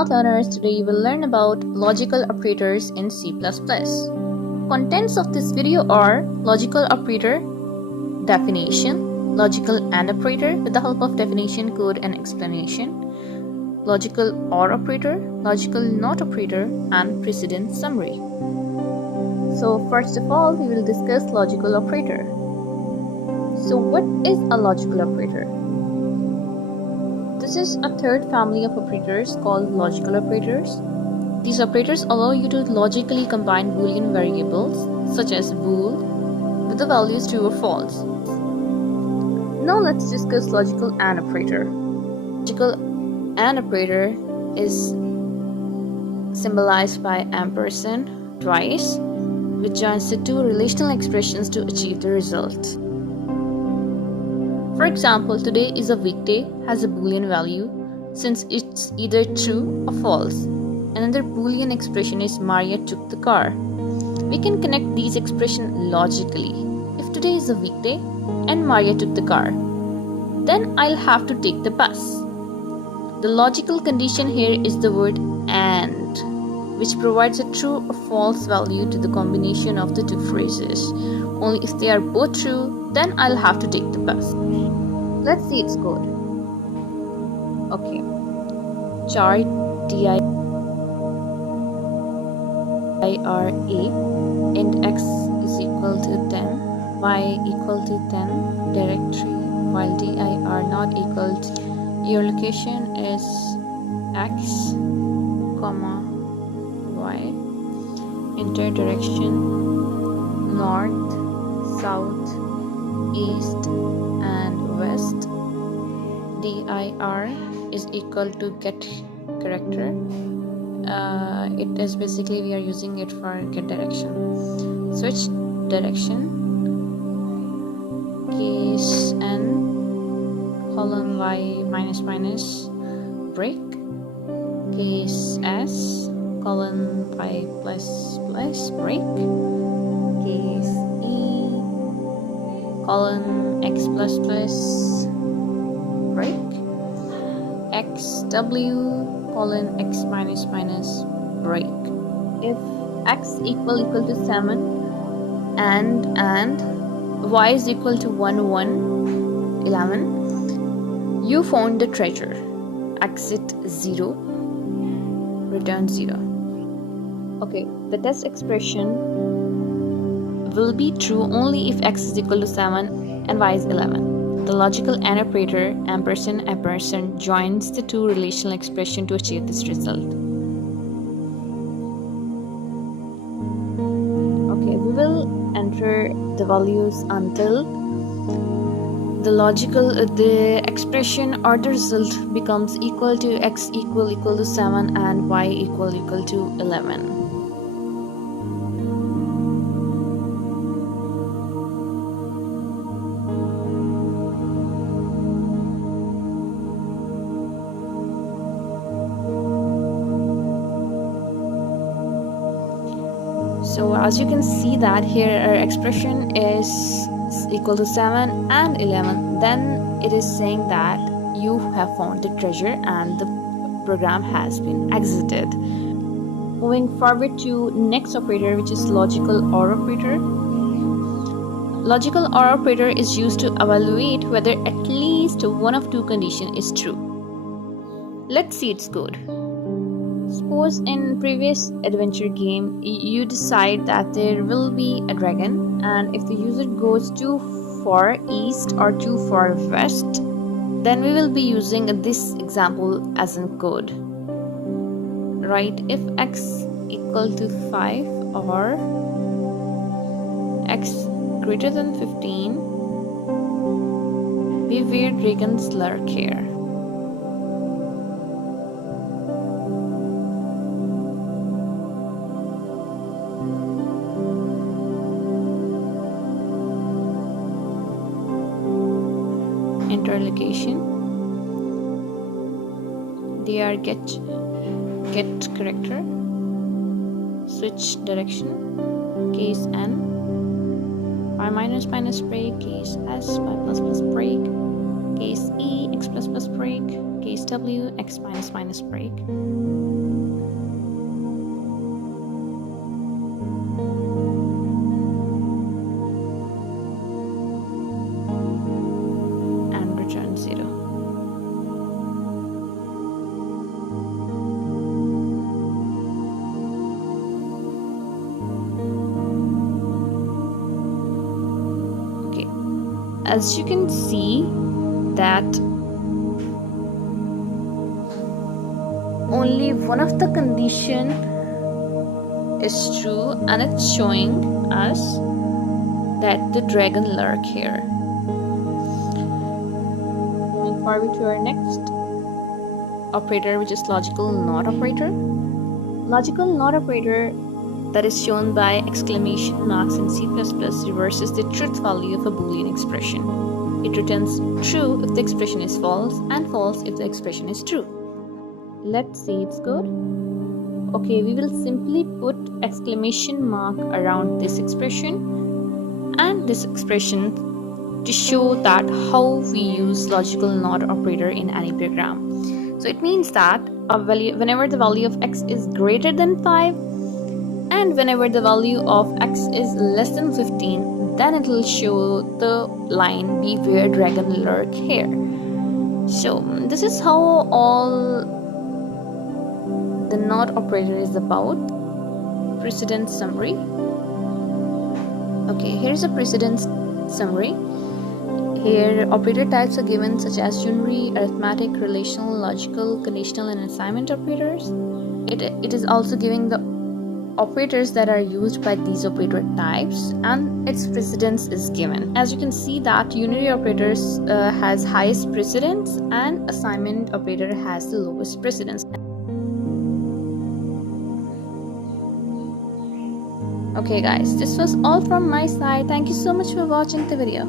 math learners, today you will learn about logical operators in C++. Contents of this video are logical operator, definition, logical AND operator with the help of definition, code and explanation, logical OR operator, logical NOT operator and precedence summary. So first of all, we will discuss logical operator. So what is a logical operator? This is a third family of operators called logical operators. These operators allow you to logically combine Boolean variables such as bool with the values true or false. Now let's discuss logical AND operator. Logical AND operator is symbolized by ampersand twice, which joins the two relational expressions to achieve the result. For example, today is a weekday has a Boolean value since it's either true or false. Another Boolean expression is Maria took the car. We can connect these expressions logically. If today is a weekday and Maria took the car, then I'll have to take the bus. The logical condition here is the word AND, which provides a true or false value to the combination of the two phrases. Only if they are both true, then I'll have to take the bus. Let's see its code. Okay. Char dira int x is equal to 10, y equal to 10, directory while dir not equal to your location is x, comma y, enter direction north, south, east and west. Dir is equal to get character. It is basically we are using it for get direction. Switch direction, case n colon y minus minus break, case s colon y plus plus break, case e colon x plus plus break, xw colon x minus minus break. If x equal to 7 and y is equal to 1 1 11, you found the treasure. Exit 0, return 0. Okay, the test expression will be true only if x is equal to 7 and y is 11. The logical AND operator ampersand joins the two relational expressions to achieve this result. Okay, we will enter the values until the expression or the result becomes equal to x equal to 7 and y equal to 11. So as you can see that here our expression is equal to 7 and 11, then it is saying that you have found the treasure and the program has been exited. Moving forward to next operator, which is logical OR operator. Logical OR operator is used to evaluate whether at least one of two conditions is true. Let's see its code. Suppose in previous adventure game you decide that there will be a dragon, and if the user goes too far east or too far west, then we will be using this example as in code. Right, if x equal to 5 or x greater than 15, beware dragons lurk here. Enter location, dir get character, switch direction, case n, y minus minus break, case s, y plus plus break, case e, x plus plus break, case w x minus minus break. And return 0. Okay, as you can see that only one of the condition is true, and it's showing us that the dragon lurk here. Moving forward to our next operator, which is logical not operator. Logical not operator that is shown by exclamation marks in C++ reverses the truth value of a Boolean expression. It returns true if the expression is false and false if the expression is true. Let's see its code. Okay, we will simply put exclamation mark around this expression and this expression to show that how we use logical not operator in any program. So it means that whenever the value of x is greater than 5 and whenever the value of x is less than 15, then it will show the line beware dragon lurk here. So this is how all the not operator is about. Precedence summary. Okay, here's a precedence summary. Here operator types are given such as unary, arithmetic, relational, logical, conditional, and assignment operators. It is also giving the operators that are used by these operator types, and its precedence is given. As you can see that unary operators has highest precedence and assignment operator has the lowest precedence. Okay guys, this was all from my side. Thank you so much for watching the video.